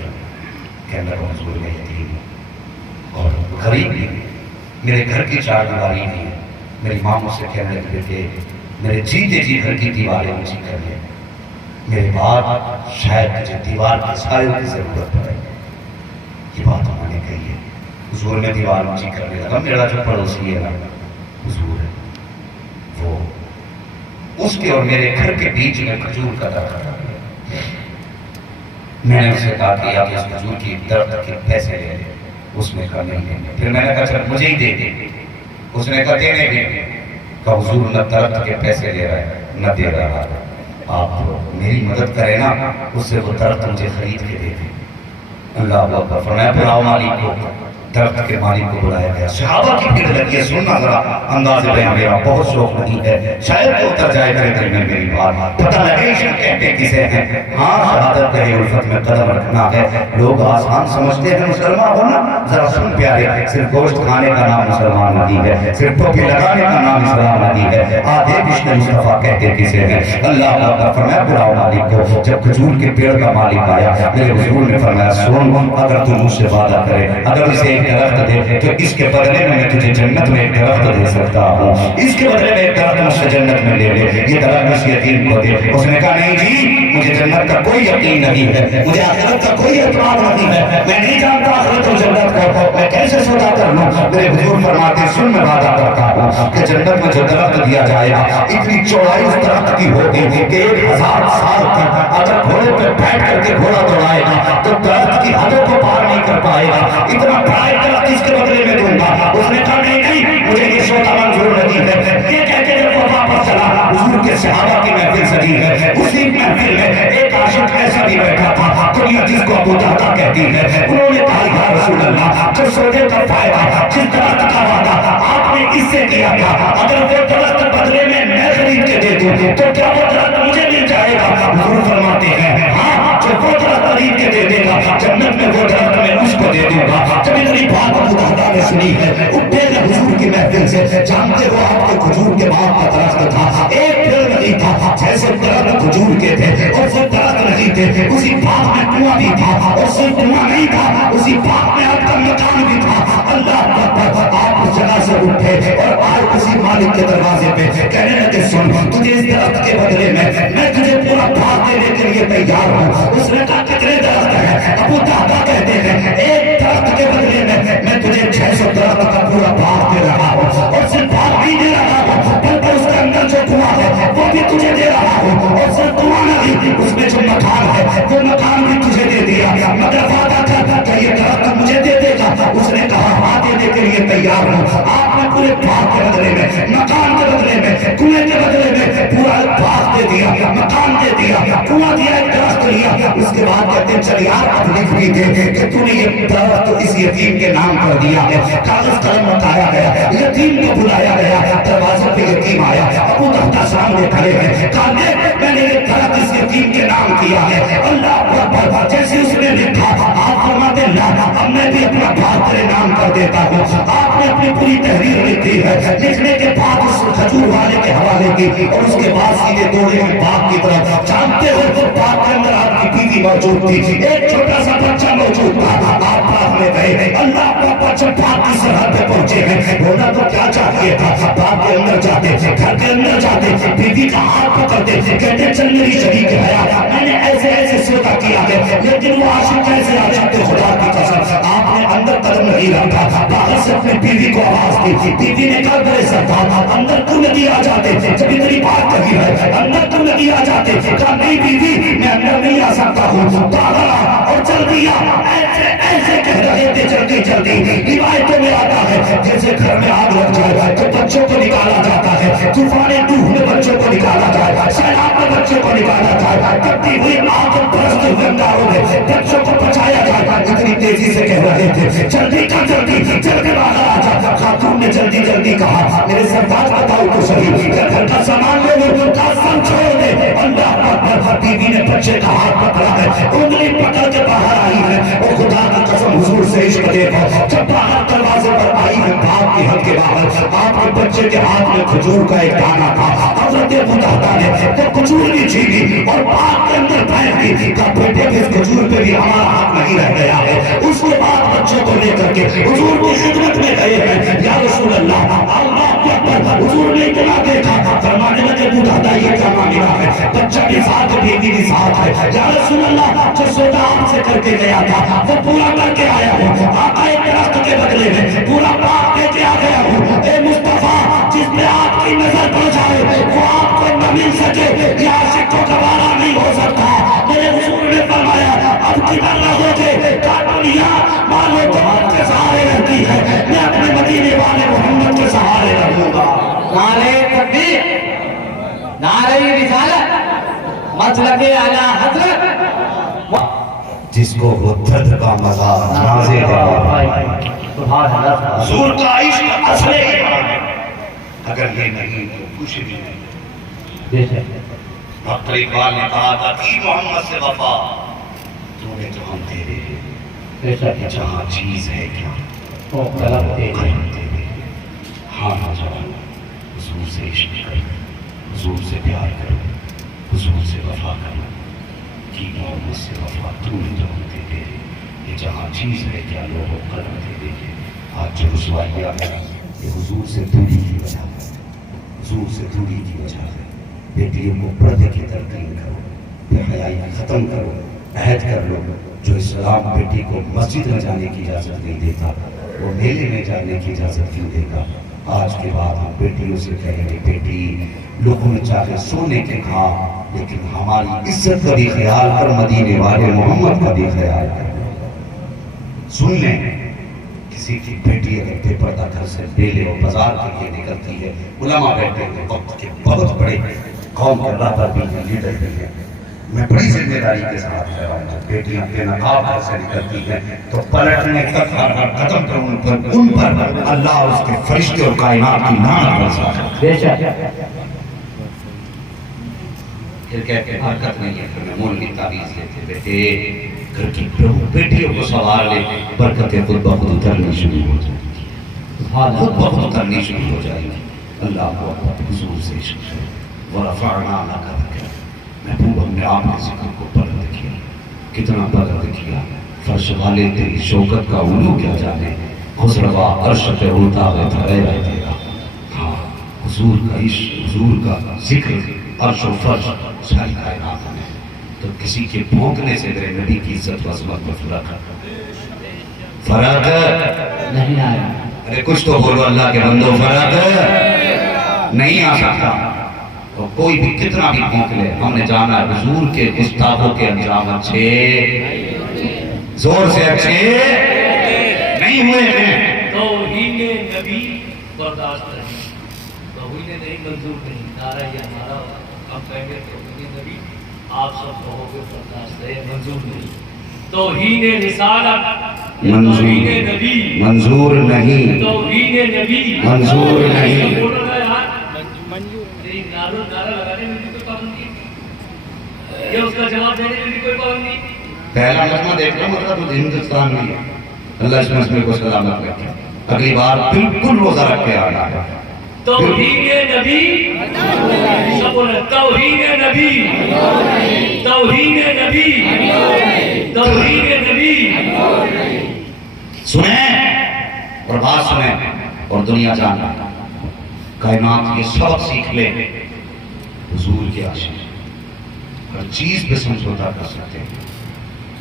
کہنے لگا حضور میں یتیم ہوں اور غریب بھی، میرے گھر کی چار دیواری بھی ہے۔ میری ماں مجھ سے کہنے لگے بیٹے میرے جیتے جی گھر کی دیواریں اونچی کر لیں، میرے بعد شاید مجھے دیوار کے سائے کی ضرورت پڑے۔ یہ بات انہوں نے کہی ہے۔ حضور میں دیوار اونچی کرنے لگا۔ میرا جو پڑوسی ہے نا حضور ہے، وہ اس کے اور میرے گھر کے بیچ میں کھجور کا درخت ہے۔ میں نے اسے کہا کہ آپ اس کھجور کی درخت کے پیسے لے لیں، اس نے کہا نہیں لیں گے۔ پھر میں نے کہا چل مجھے ہی دے دیں، اس نے کہا دینے بھی، کہا حضور نہ درخت کے پیسے لے رہا ہے نہ دے رہا ہے، آپ میری مدد کریں نا، اس سے وہ درخت مجھے خرید کے دے دیں۔ اللہ اکبر۔ فرمایا بلاؤ مالک کو۔ درخت کے مالک کو بلایا گیا۔ صحابہ کی بھیڑ لگی ہے، سننا ذرا انداز بیان میرا بہت شوق نہیں ہے، شاید وہ اتر جائے میرے دل میں میری بات، پتہ لگے عشق کہتے کسے ہیں۔ ہاں شہادت کہے الفت میں قدم رکھنا ہے۔ لوگ آسان سمجھتے ہیں مسلمان ہونا، ذرا سن پیارے، صرف گوشت کھانے کا نام مسلمان نہیں ہے، صرف ٹوپی لگانے کا نام اسلام نہیں ہے۔ آدھے عشق مصطفیٰ کہتے کسے ہیں۔ اللہ کا فرمایا بلاؤ مالک کو۔ جب کھجور کے پیڑ کا مالک آیا، میرے حضور نے فرمایا سن، اگر تو مجھ سے وعدہ کرے، اگر اسے ایک درخت دے تو اس کے بدلے میں تجھے جنت میں ایک درخت دے سکتا ہوں، اس کے بدلے میں ایک درخت مجھ سے جنت میں لے لے، یہ درخت اس یتیم کو دے۔ اس نے کہا نہیں جی مجھے جنت کا کوئی یقین نہیں ہے، مجھے آخرت کا کوئی اعتماد نہیں ہے، میں نہیں جانتا آخرت اور جنت کو، میں کیسے سودا کر لوں؟ میرے حضور فرماتے سن میں وعدہ کرتا ہوں کہ جنت میں جو درخت دیا جائے گا اتنی چوڑائی اس درخت کی ہوگی کہ 1000 سال تک اگر گھوڑے پہ بیٹھ کر کے گھوڑا دوڑائے گا تو درخت کی حدوں کو پار نہیں کر پائے گا، اتنا بڑا درخت اس کے بدلے میں دوں گا۔ اس نے کہا نہیں مجھے یہ سودا منظور نہیں ہے۔ یہ کہتے ہیں وہ واپس چلا۔ حضور کے صحابہ کی محفل سجی ہے، اسی محفل میں ایک عاشق ایسا بھی بیٹھا تھا دنیا جس کو ابو دہدا کہتی ہے۔ انہوں نے کہا یا رسول اللہ جو سودے کا فائدہ جس درخت کا وعدہ آپ نے اس سے کیا تھا، اگر وہ درخت بدلے میں میں خرید کے دے دوں تو کیا وہ درخت مجھے مل جائے گا؟ حضور فرماتے ہیں ہاں جو وہ درخت خرید کے دے دے گا جنت میں وہ درخت میں اس کو دے دوں گا۔ جب اتنی بات ابو دہدا نے سنی ہے اٹھے گا حضور کی محفل سے۔ جانتے ہو آپ کے کھجور کے باغ کا درخت تھا، ایک پیڑ نہیں تھا، جیسے درخت کھجور کے تھے اور وہ درخت نہیں تھے، اسی باغ میں کنواں بھی تھا اور صرف کنواں نہیں تھا، اسی باغ میں آپ کا مکان بھی تھا۔ اللہ اکبر۔ آپ اس جگہ سے اٹھے اور آئے اسی مالک کے دروازے پہ، کہنے لگے سن تجھے اس درخت کے بدلے میں تجھے پورا باغ دینے کے لیے تیار ہوں۔ اس نے کہا کتنے درخت ہیں؟ ابو دہدا کہتے ہیں ایک درخت کے بدلے میں تجھے 600 درخت کا پورا باغ دے رہا ہوں، اور صرف باغ نہیں دے رہا ہوں بلکہ اس کے اندر جو کنواں ہے وہ بھی تجھے دے رہا ہوں، اور صرف کنواں نہیں اس میں جو مکان ہے وہ مکان بھی تجھے دے دیا، مگر وعدہ کر کہ یہ درخت مجھے دے دے گا؟ اس نے کہا ہاں دینے کے لیے تیار ہوں۔ آپ نے پورے باغ کے بدلے میں، مکان کے بدلے میں، کنویں کے بدلے میں پورا باغ دے دیا، مکان دے دیا، کنواں دیا، ایک درخت لیا۔ اس کے بعد کہتے ہیں چل یار اب لکھ بھی دے کہ تو نے یہ درخت اس یتیم کے نام کر دیا ہے۔ کاغذ قلم بتایا گیا، یتیم کو بلایا گیا، دروازے پہ یتیم آیا، ابو دہدا سامنے کھڑے ہیں، کہا میں نے یہ درخت اس یتیم کے نام کیا ہے۔ اللہ اکبر۔ جیسے اس نے لکھا آپ فرماتے ہیں اب میں بھی اپنا باغ تیرے نام کر دیتا ہوں۔ آپ نے اپنی پوری تحریر لکھی ہے، لکھنے کے بعد اس کھجور والے کے حوالے کی اور اس کے بعد سیدھے دوڑے ہیں باغ کی طرف۔ جانتے ہو وہ باغ کے اندر آپ کی بیوی موجود تھی، ایک چھوٹا سا بچہ موجود تھا۔ آپ باغ میں گئے، اللہ کا بچہ باغ کی سرحد پہ پہنچے ہیں، ہونا تو کیا چاہیے تھا؟ باغ کے اندر جاتے، گھر کے اندر جاتے، بیوی کا ہاتھ پکڑتے، کہتے چل میری شریک حیا میں نے ایسے ایسے سودا کیا ہے، لیکن وہ عاشق کیسے عاشق تھے خدا کی قسم، آپ نے اندر قدم نہیں رکھا، باہر سے اپنی بیوی کو آواز دی، بیوی نے کہا میرے سردار اندر کیوں نہیں آ جاتے، جب اتنی بات کہی ہے اندر کیوں نہیں آ جاتے، کہا نہیں بیوی میں اندر نہیں آ سکتا ہوں، باہر آ، اور جلدی آ، ایسے کہہ رہے تھے جلدی جلدی، روایتوں میں آتا ہے جیسے گھر میں آگ لگ جائے تو بچوں کو نکالا جاتا ہے، طوفان نوح میں بچوں کو نکالا جائے، سیلاب میں بچوں کو نکالا جائے، کٹی ہوئی آگ برستے ہوئے انداروں میں بچوں کو بچایا جائے، اتنی تیزی سے کہہ رہے تھے جلدی کر جلدی جلدی باہر آ جا، خاتون نے جلدی جلدی کہا میرے سردار بتاؤ تو صحیح گھر کا سامان لے لو، سب چھوڑ دے، اللہ اکبر، بیوی نے بچے کا ہاتھ پکڑا ہے، انگلی پکڑ کے باہر آئی ہے، اور خدا کی قسم حضور سے عشق دیکھو، جب باہر دروازے پر آئی ہے باپ کے حد کے باہر، آپ کے بچے کے ہاتھ میں کھجور کا ایک دانہ تھا، حضرت ابو طلحہ نے وہ کھجور بھی چھینی اور باپ کے اندر پھینک دی، کہا بیٹے اس کھجور پہ بھی ہمارا ہاتھ نہیں رہ گیا ہے، اس کے بعد بچوں کو لے کر کے حضور کی خدمت میں گئے ہیں، یا رسول اللہ اللہ اکبر، حضور نے اتنا دیکھا، فرمانے لگے ابو طلحہ یہ کیا معاملہ ہے، بچہ بھی ساتھ ہے بیوی بھی ساتھ ہے، یا رسول اللہ جو سودا آپ سے کر کے گیا تھا وہ پورا کر کے آیا ہوں، آقا درخت کے بدلے میں پورا باغ دے کے آ گیا ہوں، اے مصطفیٰ جس میں آپ کی نظر پڑ جائے وہ آپ کو نہ مل سکے، یہ عاشق کو گوارا نہیں ہو سکتا، میرے حضور نے فرمایا اب کدھر رہو گے، کہا دنیا مانو تمہارے کے سہارے رہتی ہے، میں اپنے مدینے والے محمد کے سہارے رہوں گا، نعرہ تکبیر، نعرہ رسالت، مسلک اعلیٰ حضرت، جس کو وہ درد کا مزہ نازے ہے، حضور کا عشق اصل ایمان ہے، اگر یہ نہیں تو کچھ بھی نہیں۔ ڈاکٹر اقبال نے کہا تھا کہ محمد سے وفا تو نے تو ہم تیرے ہیں، جہاں چیز ہے کیا قلم تیرے، ہاں نوجوان حضور سے عشق کرو، حضور سے پیار کرو، حضور سے وفا کرو، کہ محمد سے وفا تو نے تو ہم تیرے ہیں، یہ جہاں چیز ہے کیا لوگوں قلم تیرے ہیں۔ آج جو رسوائیاں ہیں یہ حضور سے دوری کی وجہ ہے، حضور سے دوری کی وجہ ہے، بیٹیوں کو پردے کی تلقین کرو، بے حیائی ختم کرو، عہد کر لو، جو اسلام بیٹی کو مسجد میں جانے کی اجازت نہیں دیتا وہ میلے میں جانے کی اجازت کیوں دے گا۔ آج کے بعد ہم بیٹیوں سے کہیں گے بیٹی لوگوں نے چاہے سونے کے کھا لیکن ہماری عزت کا بھی خیال کر، مدینے والے محمد کا بھی خیال کر۔ سن لیں کسی کی بیٹی اگر بے پردہ گھر سے بیلے اور بازار کے لیے نکلتی ہے، علماء بیٹھے ہیں وقت کے بہت بڑے قوم کے رہبر بھی ہیں، لیڈر بھی ہیں، میں بڑی ذمہ داری کے ساتھ کہہ رہا ہوں جب بیٹیاں بے نقاب گھر سے نکلتی ہیں تو پلٹنے تک ہر قدم پر ان پر اللہ اس کے فرشتے اور کائنات کی لعنت برساتا ہے۔ پھر کہتے ہیں برکت نہیں ہے، پھر میں مول کی تعویذ لیتے بیٹے گھر کی بیٹیوں کو سوار لے، برکتیں خود بخود اترنی شروع ہو جائیں گی، خود بخود اترنی شروع ہو جائیں گی۔ اللہ کو حضور سے عشق ہے، ورفعنا لک ذکرک، محبوب ہم نے آپ کے ذکر کو بلند کیا، کتنا بلند کیا، فرش والے تیری شوکت کا علو کیا جانے، خسروا عرش پہ اڑتا ہے تھرے رہ تیرا۔ ہاں حضور کا عشق، حضور کا ذکر عرش و فرش ساری کائنات میں، تو کسی کے بھونکنے سے میرے نبی کی عزت و عظمت میں فرق نہیں آیا، ارے کچھ تو بولو اللہ کے بندو، فرق نہیں آ سکتا۔ تو کوئی بھی کتنا بھی بھونک لے، ہم نے جانا حضور کے گستاخوں کے انجام اچھے زور سے اچھے نہیں ہوئے ہیں۔ توہین نبی برداشت نہیں، توہین نہیں منظور نہیں، نعرہ یہ ہمارا، ہم کہیں گے توہین نبی، آپ سب کہو گے برداشت ہے، منظور نہیں۔ توہین رسالت توہین نبی منظور نہیں، توہین نبی منظور نہیں۔ نعرہ لگانے میں بھی کوئی پابندی، یہ اس کا جواب دینے میں بھی کوئی پابندی۔ پہلا لقمہ دیکھ لو مطلب ہندوستان میں ہے، اللہ اس مسئلے کو سلامت رکھے، اگلی بار بالکل روزہ رکھ کے آنا ہے۔ توہین نبی، سب بولے توہین نبی، توہین نبی، توہین نبی۔ سنیں اور بات سنیں اور دنیا جانا، کائنات یہ سبق سیکھ لے، حضور کے عاشق ہر چیز پہ سمجھوتا کر سکتے ہیں،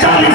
40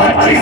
25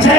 6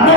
9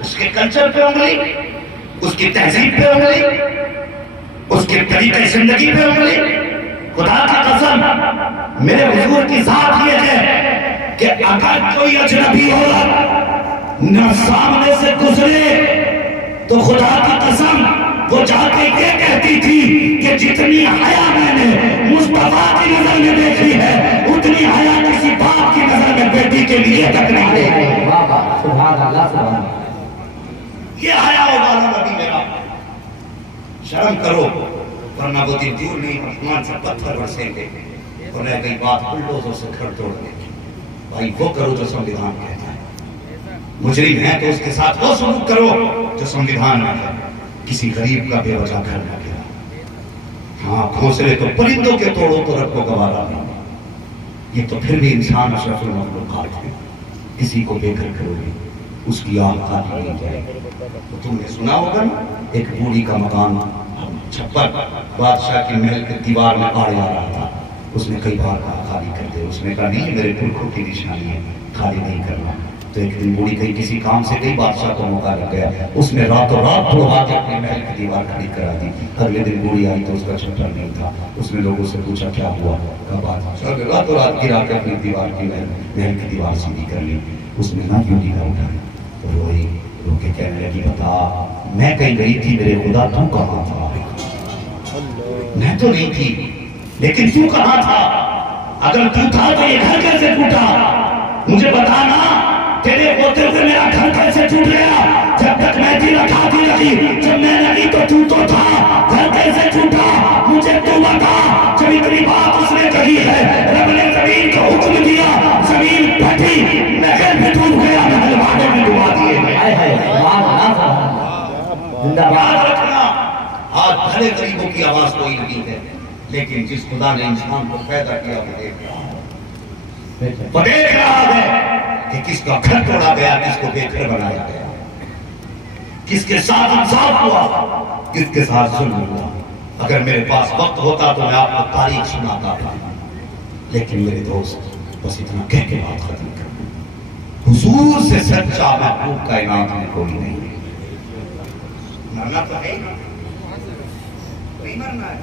اس کے کلچر پہ انگلی، اس کی تہذیب پہ انگلی، اس کے طریقے زندگی پہ انگلی. خدا کی قسم میرے حضور کی ذات یہ ہے کہ اگر کوئی اجنبی عورت نہ سامنے سے گزرے تو خدا کی قسم وہ جا کے یہ کہتی تھی کہ جتنی حیا میں نے مصطفیٰ کی نظر میں دیکھی ہے اتنی حیا کسی باپ کی نظر میں بیٹی کے لیے تک نہیں دیکھی. سبحان اللہ سبحان اللہ. یہ حیا والا نبی میرا. شرم کرو ورنہ وہ دن دور نہیں آسمان سے پتھر برسیں گے اور رہ گئی بات بلڈوزر سے گھر توڑ دے گی. بھائی وہ کرو جو سنویدھان کہتا ہے. مجرم ہے تو اس کے ساتھ وہ سلوک کرو جو سنویدھان میں ہے. کسی غریب کا بے وجہ گھر نہ گرا. ہاں گھونسلے تو پرندوں کے توڑو تو رب کو گوارا نہیں. یہ تو پھر بھی انسان اشرف المخلوقات ہے. کسی کو بے گھر کرو گے اس کی آنکھ خالی نہیں جائے گی. تو تم نے سنا ہوگا نا ایک بوڑھی کا مکان چھپر بادشاہ کی محل کے دیوار میں آڑے آ رہا تھا. اس نے کئی بار کہا خالی کر دے. اس نے کہا نہیں میرے پرکھوں کی نشانی ہے خالی نہیں کرنا. تو ایک دن بوڑھی کہیں کسی کام سے گئی بادشاہ کو موقع لگ گیا. اس نے راتوں رات توڑوا کے اپنے محل کی دیوار کھڑی کرا دی. اگلے دن بوڑھی آئی تو اس کا چھپر نہیں تھا. اس نے لوگوں سے پوچھا کیا ہوا. کہا بادشاہ نے راتوں رات گرا کے اپنی دیوار کی محل کی دیوار سیدھی کر لی. اس نے نہ یوں نگاہ اٹھائی تو روئی. رو کے کہنے لگی بتا میں کہیں گئی تھی میرے خدا تو کہاں تھا. میں تو نہیں تھی لیکن تو کہاں تھا. اگر تو تھا تو یہ گھر کیسے ٹوٹا. مجھے بتانا تیرے ہوتے ہوئے میرا گھر کیسے ٹوٹ گیا. جب تک میں تھی رکھاتی رہی جب میں نہیں تو تھا. گھر کیسے ٹوٹا مجھے تو بتا. جب اتنی بات اس نے کہی ہے رب نے زمین کو حکم دیا زمین پھٹی نہر میں ڈوب گیا محل واڑے میں ڈبا دیے گئے. یاد رکھنا آج بھلے غریبوں کی آواز کوئی نہیں ہے لیکن جس خدا نے انسان کو پیدا کیا وہ دیکھ رہا ہے کہ کس کا گھر توڑا گیا کس کو بے گھر بنایا گیا. کس کے ساتھ انصاف ہوا کس کے ساتھ ظلم ہوا. اگر میرے پاس وقت ہوتا تو میں آپ کو تاریخ سناتا تھا لیکن میرے دوست بس اتنا کہہ کے بات ختم کر دوں. حضور سے سچا محبوب کائنات میں کوئی نہیں. مرنا تو ہے نا کوئی مرنا ہے.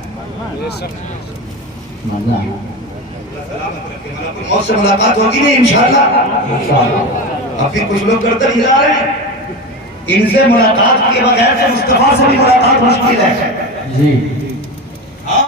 مرنا سلامت رکھے ملک الموت سے ملاقات ہوگی نہیں انشاءاللہ. اب بھی کچھ لوگ کرتے نہیں جا رہے ہیں. ان سے ملاقات کے بغیر سے مصطفیٰ سے بھی ملاقات مشکل ہے. جی